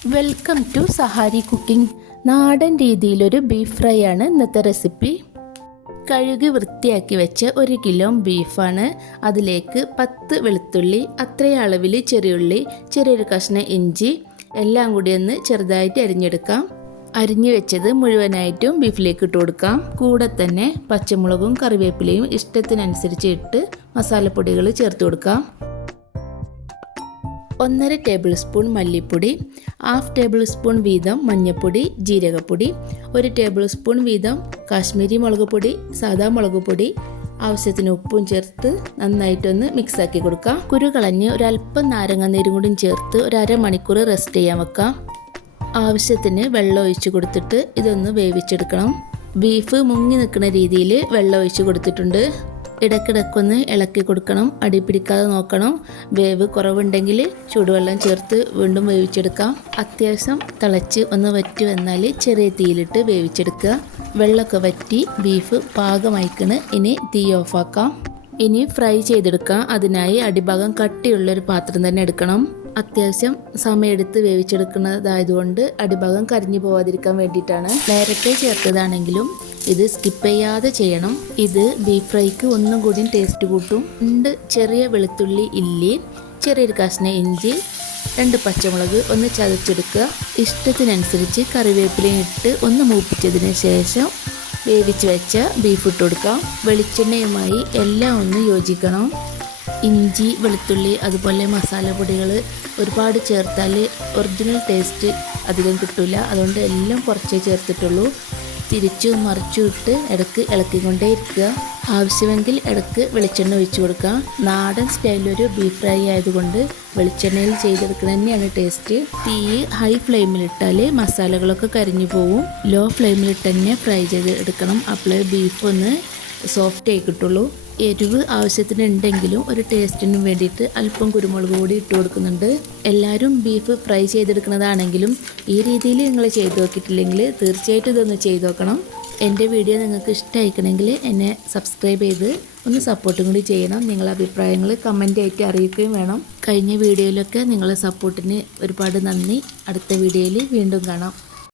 Welcome to Sahari cooking നാടൻ രീതിയിലൊരു beef fry ആണ് ഇന്നത്തെ റെസിപ്പി കഴുകി വൃത്തിയാക്കി വെച്ച ഒരു കിലോ ബീഫാണ് അതിലേക്ക് പത്ത് വെളുത്തുള്ളി അത്രയും അളവിൽ ചെറിയുള്ളി ചെറിയൊരു കഷ്ണം ഇഞ്ചി എല്ലാം കൂടി ഒന്ന് ചെറുതായിട്ട് അരിഞ്ഞെടുക്കാം. അരിഞ്ഞു വെച്ചത് മുഴുവനായിട്ടും ബീഫിലേക്ക് ഇട്ട് കൊടുക്കാം. കൂടെ തന്നെ പച്ചമുളകും കറിവേപ്പിലയും ഇഷ്ടത്തിനനുസരിച്ച് ഇട്ട് മസാലപ്പൊടികൾ ചേർത്ത് കൊടുക്കാം. ഒന്നര ടേബിൾ സ്പൂൺ മല്ലിപ്പൊടി ഹാഫ് ടേബിൾ സ്പൂൺ വീതം മഞ്ഞൾപ്പൊടി ജീരകപ്പൊടി ഒരു ടേബിൾ സ്പൂൺ വീതം കാശ്മീരി മുളക് പൊടി സാദാ മുളക് പൊടി. ആവശ്യത്തിന് ഉപ്പും ചേർത്ത് നന്നായിട്ടൊന്ന് മിക്സാക്കി കൊടുക്കാം. കുരു കളഞ്ഞ് ഒരല്പം നാരങ്ങ നീരും കൂടി ചേർത്ത് ഒരു അരമണിക്കൂർ റെസ്റ്റ് ചെയ്യാൻ വെക്കാം. ആവശ്യത്തിന് വെള്ളം ഒഴിച്ച് കൊടുത്തിട്ട് ഇതൊന്ന് വേവിച്ചെടുക്കണം. ബീഫ് മുങ്ങി നിൽക്കുന്ന രീതിയിൽ വെള്ളം ഒഴിച്ച് കൊടുത്തിട്ടുണ്ട്. ഇടയ്ക്കിടയ്ക്കൊന്ന് ഇളക്കി കൊടുക്കണം. അടി പിടിക്കാതെ നോക്കണം. വേവ് കുറവുണ്ടെങ്കിൽ ചൂടുവെള്ളം ചേർത്ത് വീണ്ടും വേവിച്ചെടുക്കാം. അത്യാവശ്യം തിളച്ച് ഒന്ന് വറ്റി വന്നാൽ ചെറിയ തീയിലിട്ട് വേവിച്ചെടുക്കുക. വെള്ളമൊക്കെ വറ്റി ബീഫ് പാകമായിക്കണ്. ഇനി തീ ഓഫാക്കാം. ഇനി ഫ്രൈ ചെയ്തെടുക്കാം. അതിനായി അടിഭാഗം കട്ടിയുള്ളൊരു പാത്രം തന്നെ എടുക്കണം. അത്യാവശ്യം സമയമെടുത്ത് വേവിച്ചെടുക്കുന്നതായതുകൊണ്ട് അടിഭാഗം കരിഞ്ഞു പോവാതിരിക്കാൻ വേണ്ടിയിട്ടാണ്. നേരത്തെ ചേർത്തതാണെങ്കിലും ഇത് സ്കിപ്പ് ചെയ്യാതെ ചെയ്യണം. ഇത് ബീഫ് ഫ്രൈക്ക് ഒന്നും കൂടി ടേസ്റ്റ് കൂട്ടും. രണ്ട് ചെറിയ വെളുത്തുള്ളി ഇല്ലി ചെറിയൊരു കഷ്ണ ഇഞ്ചി രണ്ട് പച്ചമുളക് ഒന്ന് ചതച്ചെടുക്കുക. ഇഷ്ടത്തിനനുസരിച്ച് കറിവേപ്പിലയും ഇട്ട് ഒന്ന് മൂപ്പിച്ചതിന് ശേഷം വേവിച്ച് വെച്ച ബീഫ് ഇട്ട് കൊടുക്കാം. വെളിച്ചെണ്ണയുമായി എല്ലാം ഒന്ന് യോജിക്കണം. ഇഞ്ചി വെളുത്തുള്ളി അതുപോലെ മസാലപ്പൊടികൾ ഒരുപാട് ചേർത്താൽ ഒറിജിനൽ ടേസ്റ്റ് അധികം കിട്ടില്ല അതുകൊണ്ട് എല്ലാം കുറച്ചേ ചേർത്തിട്ടുള്ളൂ. തിരിച്ചു മറിച്ചു ഇട്ട് ഇടയ്ക്ക് ഇളക്കിക്കൊണ്ടേ ഇരിക്കുക. ആവശ്യമെങ്കിൽ ഇടയ്ക്ക് വെളിച്ചെണ്ണ ഒഴിച്ചു കൊടുക്കുക. നാടൻ സ്റ്റൈലൊരു ബീഫ് ഫ്രൈ ആയതുകൊണ്ട് വെളിച്ചെണ്ണയിൽ ചെയ്തെടുക്കുന്നത് തന്നെയാണ് ടേസ്റ്റ്. തീ ഹൈ ഫ്ലെയിമിലിട്ടാൽ മസാലകളൊക്കെ കരിഞ്ഞു പോവും. ലോ ഫ്ലെയിമിലിട്ട് തന്നെ ഫ്രൈ ചെയ്ത് എടുക്കണം. അപ്പോൾ ബീഫ് ഒന്ന് സോഫ്റ്റ് ആയി കിട്ടുള്ളൂ. എരിവ് ആവശ്യത്തിന് ഉണ്ടെങ്കിലും ഒരു ടേസ്റ്റിന് വേണ്ടിയിട്ട് അല്പം കുരുമുളക് കൂടി ഇട്ട് കൊടുക്കുന്നുണ്ട്. എല്ലാവരും ബീഫ് ഫ്രൈ ചെയ്തെടുക്കുന്നതാണെങ്കിലും ഈ രീതിയിൽ നിങ്ങൾ ചെയ്ത് നോക്കിയിട്ടില്ലെങ്കിൽ തീർച്ചയായിട്ടും ഇതൊന്ന് ചെയ്ത് നോക്കണം. എന്റെ വീഡിയോ നിങ്ങൾക്ക് ഇഷ്ടമായിക്കണമെങ്കിൽ എന്നെ സബ്സ്ക്രൈബ് ചെയ്ത് ഒന്ന് സപ്പോർട്ടും കൂടി ചെയ്യണം. നിങ്ങളുടെ അഭിപ്രായങ്ങൾ കമന്റ് ആയിട്ട് അറിയിക്കുകയും വേണം. കഴിഞ്ഞ വീഡിയോയിലൊക്കെ നിങ്ങളെ സപ്പോർട്ടിന് ഒരുപാട് നന്ദി. അടുത്ത വീഡിയോയിൽ വീണ്ടും കാണാം.